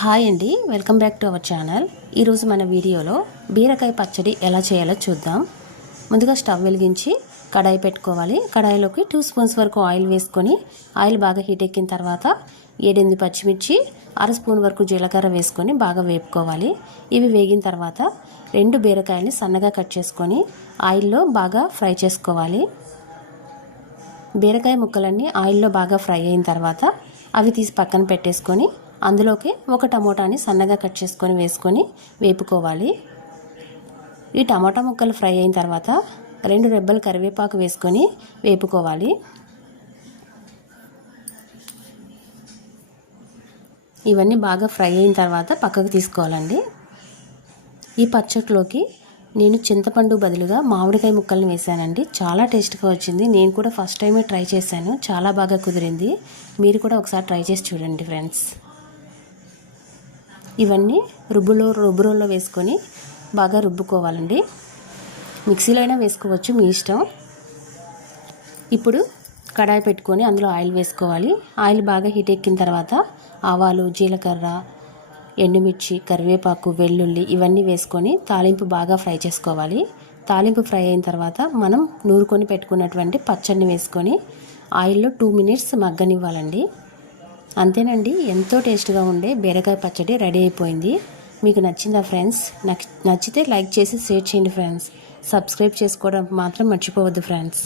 Hi అండి welcome back to our channel. ఈరోజు మన వీడియోలో బీరకాయ పచ్చడి ఎలా చేయాలో చూద్దాం. ముందుగా స్టవ్ వెలిగించి కడాయి పెట్టుకోవాలి. కడాయిలోకి టూ స్పూన్స్ వరకు ఆయిల్ వేసుకొని ఆయిల్ బాగా హీట్ ఎక్కిన తర్వాత ఏడెనిమిది పచ్చిమిర్చి అర స్పూన్ వరకు జీలకర్ర వేసుకొని బాగా వేపుకోవాలి. ఇవి వేగిన తర్వాత రెండు బీరకాయని సన్నగా కట్ చేసుకొని ఆయిల్లో బాగా ఫ్రై చేసుకోవాలి. బీరకాయ ముక్కలన్నీ ఆయిల్లో బాగా ఫ్రై అయిన తర్వాత అవి తీసి పక్కన పెట్టేసుకొని అందులోకి ఒక టమోటాని సన్నగా కట్ చేసుకొని వేసుకొని వేపుకోవాలి. ఈ టమాటా ముక్కలు ఫ్రై అయిన తర్వాత రెండు రెబ్బలు కరివేపాకు వేసుకొని వేపుకోవాలి. ఇవన్నీ బాగా ఫ్రై అయిన తర్వాత పక్కకు తీసుకోవాలండి. ఈ పచ్చట్లోకి నేను చింతపండు బదులుగా మామిడికాయ ముక్కల్ని వేశానండి. చాలా టేస్ట్గా వచ్చింది. నేను కూడా ఫస్ట్ టైమే ట్రై చేశాను. చాలా బాగా కుదిరింది. మీరు కూడా ఒకసారి ట్రై చేసి చూడండి ఫ్రెండ్స్. ఇవన్నీ రుబ్బులో రుబ్బురోల్లో వేసుకొని బాగా రుబ్బుకోవాలండి. మిక్సీలో అయినా వేసుకోవచ్చు మీ ఇష్టం. ఇప్పుడు కడాయి పెట్టుకొని అందులో ఆయిల్ వేసుకోవాలి. ఆయిల్ బాగా హీట్ ఎక్కిన తర్వాత ఆవాలు జీలకర్ర ఎండుమిర్చి కరివేపాకు వెల్లుల్లి ఇవన్నీ వేసుకొని తాలింపు బాగా ఫ్రై చేసుకోవాలి. తాలింపు ఫ్రై అయిన తర్వాత మనం నూరుకొని పెట్టుకున్నటువంటి పచ్చడిని వేసుకొని ఆయిల్లో టూ మినిట్స్ మగ్గనివ్వాలండి. అంతేనండి ఎంతో టేస్ట్గా ఉండే బీరకాయ పచ్చడి రెడీ అయిపోయింది. మీకు నచ్చిందా ఫ్రెండ్స్? నచ్చితే లైక్ చేసి షేర్ చేయండి ఫ్రెండ్స్. సబ్స్క్రైబ్ చేసుకోవడం మాత్రం మర్చిపోవద్దు ఫ్రెండ్స్.